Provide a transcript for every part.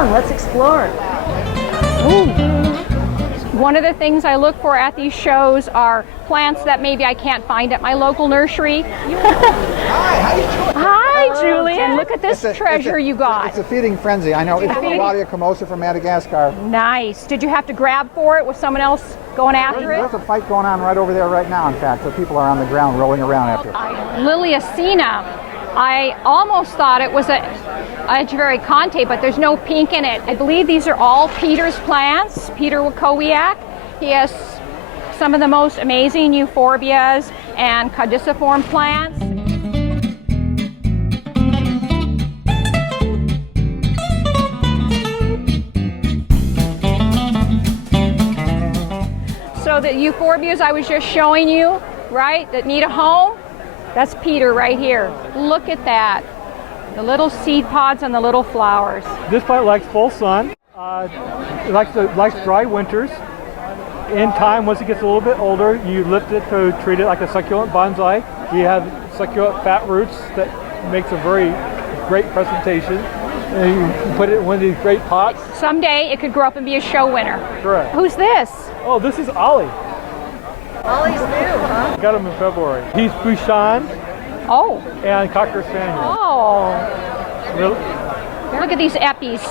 on, let's explore. Ooh. One of the things I look for at these shows are plants that maybe I can't find at my local nursery. Hi, Julian. Look at this treasure you got. It's a feeding frenzy. I know. It's Alluaudia comosa from Madagascar. Nice. Did you have to grab for it? Was someone else going after it? There's a fight going on right over there right now, in fact. So people are on the ground rolling around after it. lilacina. I almost thought it was a Echeveria conte, but there's no pink in it. I believe these are all Peter's plants, Peter Wakowiak. He has some of the most amazing euphorbias and caudiciform plants. So the euphorbias I was just showing you, right, that need a home, that's Peter right here. Look at that. The little seed pods and the little flowers. This plant likes full sun. It likes dry winters. In time, once it gets a little bit older, you lift it to treat it like a succulent bonsai. You have succulent fat roots that makes a very great presentation. And you put it in one of these great pots. Someday it could grow up and be a show winner. Correct. Who's this? Oh, this is Ollie. Ollie's new, huh? Got him in February. He's Bouchon Oh. and Cocker Spaniel. Oh. Really? Look at these epis.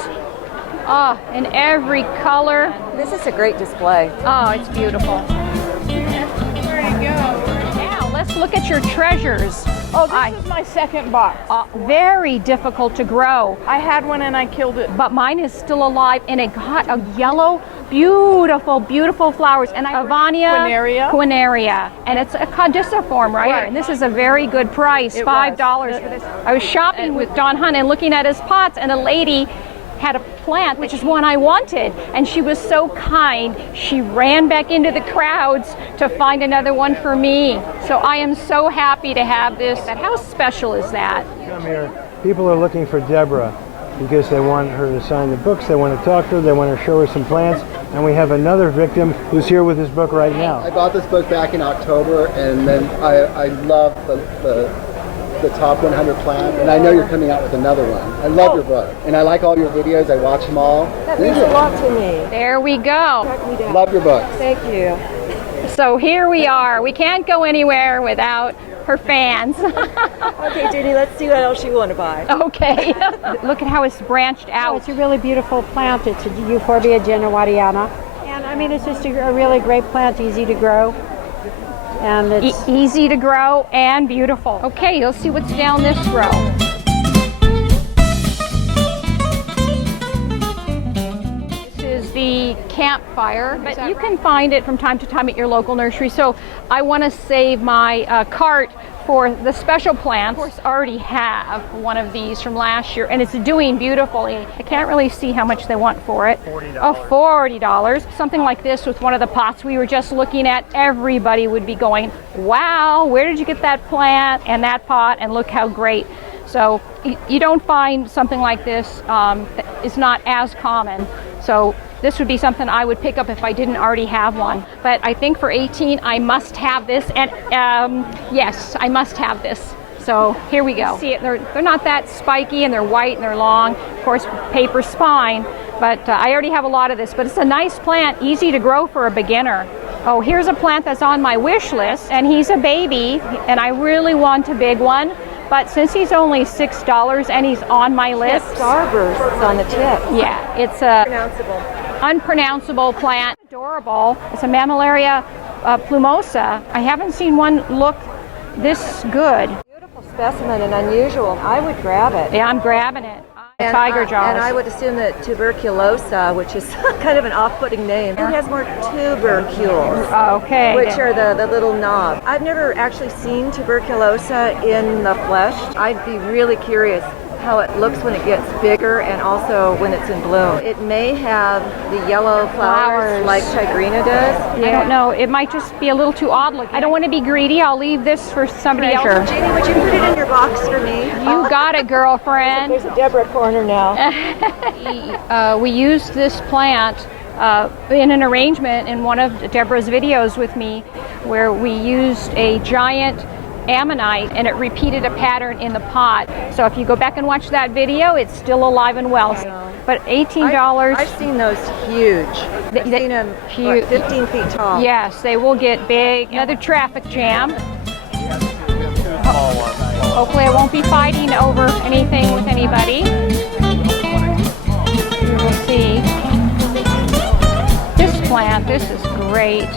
Oh, in every color. This is a great display. Oh, it's beautiful. Where to go? Now, let's look at your treasures. Oh, this is my second box. Very difficult to grow. I had one and I killed it. But mine is still alive, and it got a yellow, beautiful, beautiful flowers. And Avonia, quinaria, and it's a caudiciform, right? And this is a very good price, $5 for this. I was shopping with Don Hunt and looking at his pots, and a lady had a plant, which is one I wanted, and she was so kind. She ran back into the crowds to find another one for me. So I am so happy to have this. How special is that? Come here. People are looking for Debra because they want her to sign the books, they want to talk to her, they want to show her some plants, and we have another victim who's here with his book right now. I bought this book back in October, and then I love the top 100 plants, and I know you're coming out with another one. I love your book, and I like all your videos. I watch them all. That means a lot to me. There we go. Love your books. Thank you. So here we are. We can't go anywhere without her fans. Okay, Judy, let's see what else you want to buy. Okay. Look at how it's branched out. Oh, it's a really beautiful plant. It's a Euphorbia generaliana. And I mean, it's just a really great plant, easy to grow. And it's easy to grow and beautiful. Okay, let's see what's down this row. This is the Campfire, but you can find it from time to time at your local nursery. So I want to save my cart for the special plants. Of course, I already have one of these from last year, and it's doing beautifully. I can't really see how much they want for it. $40. Oh, $40. Something like this with one of the pots we were just looking at, everybody would be going, wow, where did you get that plant and that pot, and look how great. So you don't find something like this. It's not as common. So this would be something I would pick up if I didn't already have one. But I think for 18, I must have this. And yes, I must have this. So here we go. See it? They're not that spiky, and they're white and they're long. Of course, paper spine. But I already have a lot of this. But it's a nice plant, easy to grow for a beginner. Oh, here's a plant that's on my wish list, and he's a baby, and I really want a big one. But since he's only $6 and he's on my list. Starburst on the tip. Yeah, it's a unpronounceable plant. Adorable. It's a Mammillaria plumosa. I haven't seen one look this good. Beautiful specimen and unusual. I would grab it. Yeah, I'm grabbing it. Tiger jaws. And I would assume that tuberculosa, which is kind of an off-putting name, it has more tubercules. Okay. Which are the little knobs. I've never actually seen tuberculosa in the flesh. I'd be really curious how it looks when it gets bigger and also when it's in bloom. It may have the yellow flowers like Tigrina does. Yeah. I don't know. It might just be a little too odd looking. I don't want to be greedy. I'll leave this for somebody else. Jeannie, would you put it in your box for me? You got it, girlfriend. There's a Debra corner now. We used this plant in an arrangement in one of Debra's videos with me, where we used a giant ammonite, and it repeated a pattern in the pot. So if you go back and watch that video, it's still alive and well. But $18. I've seen those huge. I've seen them huge. 15 feet tall. Yes, they will get big. Another traffic jam. Hopefully I won't be fighting over anything with anybody. We will see. This plant, this is great.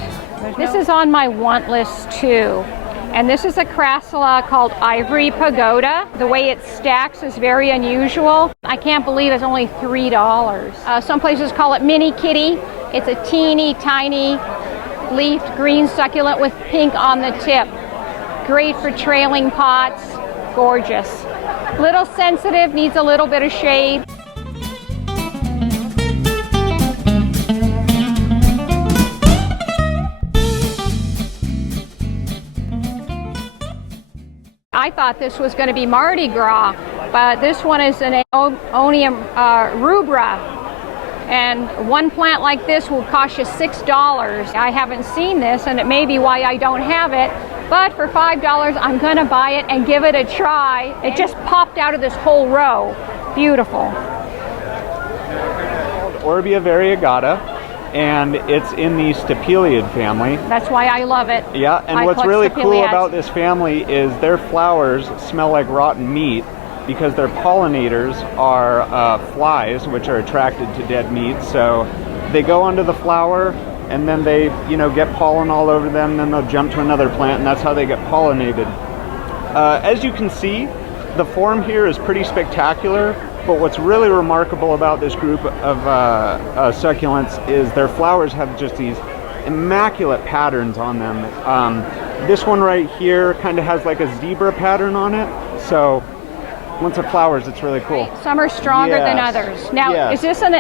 This is on my want list too. And this is a Crassula called Ivory Pagoda. The way it stacks is very unusual. I can't believe it's only $3. Some places call it Mini Kitty. It's a teeny tiny leafed green succulent with pink on the tip. Great for trailing pots. Gorgeous. Little sensitive, needs a little bit of shade. I thought this was going to be Mardi Gras, but this one is an Aeonium rubra, and one plant like this will cost you $6. I haven't seen this, and it may be why I don't have it, but for $5 I'm going to buy it and give it a try. It just popped out of this whole row. Beautiful. Euphorbia variegata, and it's in the Stapeliid family. That's why I love it. Yeah, and what's really cool about this family is their flowers smell like rotten meat because their pollinators are flies, which are attracted to dead meat. So they go onto the flower and then they, get pollen all over them, then they'll jump to another plant, and that's how they get pollinated. As you can see, the form here is pretty spectacular. But what's really remarkable about this group of succulents is their flowers have just these immaculate patterns on them. This one right here kind of has like a zebra pattern on it. So once it flowers, it's really cool. Some are stronger than others. Now, is this an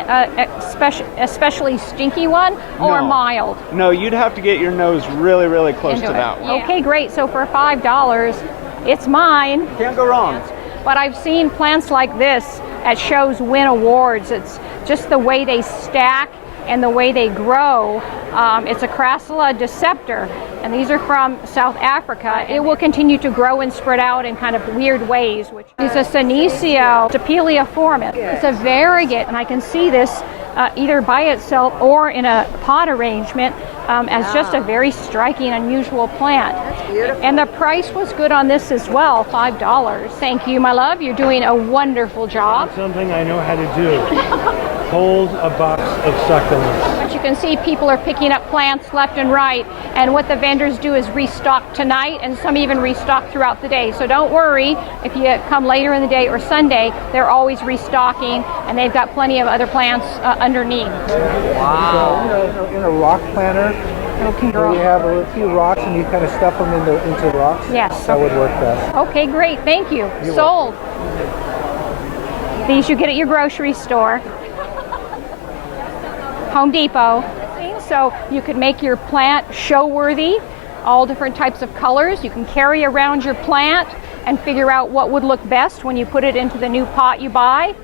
especially stinky one or mild? No, you'd have to get your nose really, really close to that one. Okay, great. So for $5, it's mine. Can't go wrong. But I've seen plants like this at shows win awards. It's just the way they stack and the way they grow. It's a Crassula deceptor, and these are from South Africa. It will continue to grow and spread out in kind of weird ways. Which is a Senecio Stapeliiformis. It's a variegate, and I can see this either by itself or in a pot arrangement as just a very striking, unusual plant. That's beautiful. And the price was good on this as well, $5. Thank you, my love. You're doing a wonderful job. Something I know how to do. Hold a box of succulents. But you can see people are picking up plants left and right, and what the vendors do is restock tonight, and some even restock throughout the day. So don't worry if you come later in the day or Sunday, they're always restocking, and they've got plenty of other plants underneath. Wow. So, in a rock planter, where you have a few rocks and you kind of stuff them into rocks? Yes. That would work best. Okay, great. Thank you. Sold. These you get at your grocery store. Home Depot. So you could make your plant show-worthy, all different types of colors. You can carry around your plant and figure out what would look best when you put it into the new pot you buy.